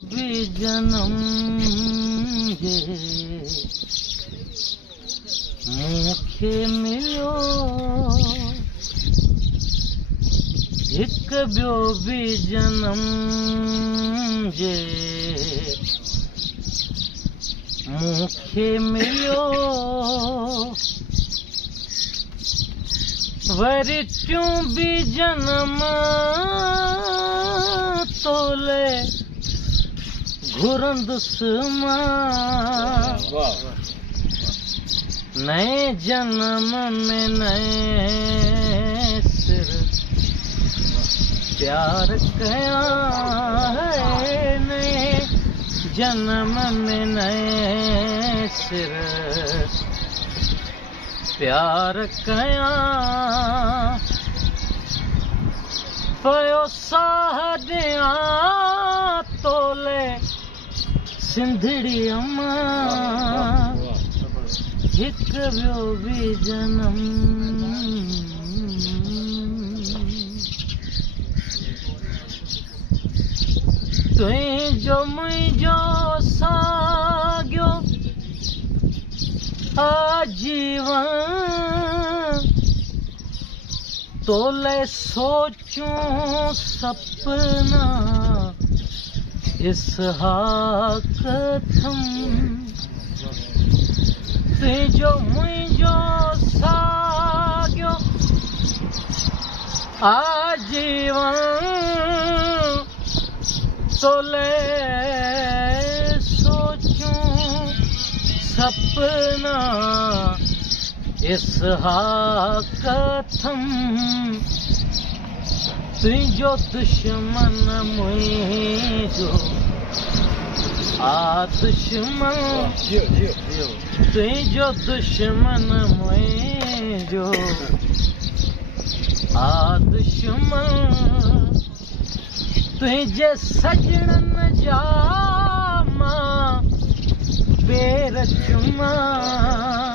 भी जन्म जे मूंखे मिलियो हिकु ॿियो बि जन्म जे मूंखे मिलियो वरी टियों बि जन्म तोले घुरंदुसि मां नए जन्म में नए सिर प्यार कया है नए जन्म में नए सिर प्यार कया पयो साह ॾियां तोले सिंधड़ी अम्मा हिकु ॿियो बि जन्म तुंहिंजो मुंहिंजो साॻियो आजीवन तोले सोचूं सपना इसहाक थम तुंहिंजो मुंहिंजो साॻियो आजीवन तोले सोचूं सपना इसहाक थम तुंहिंजो दुश्मन मुंहिंजो दुश्मन तुंहिंजो दुश्मन मुंहिंजो दुश्मन तुंहिंजे सजणनि जा मां पेर चुमां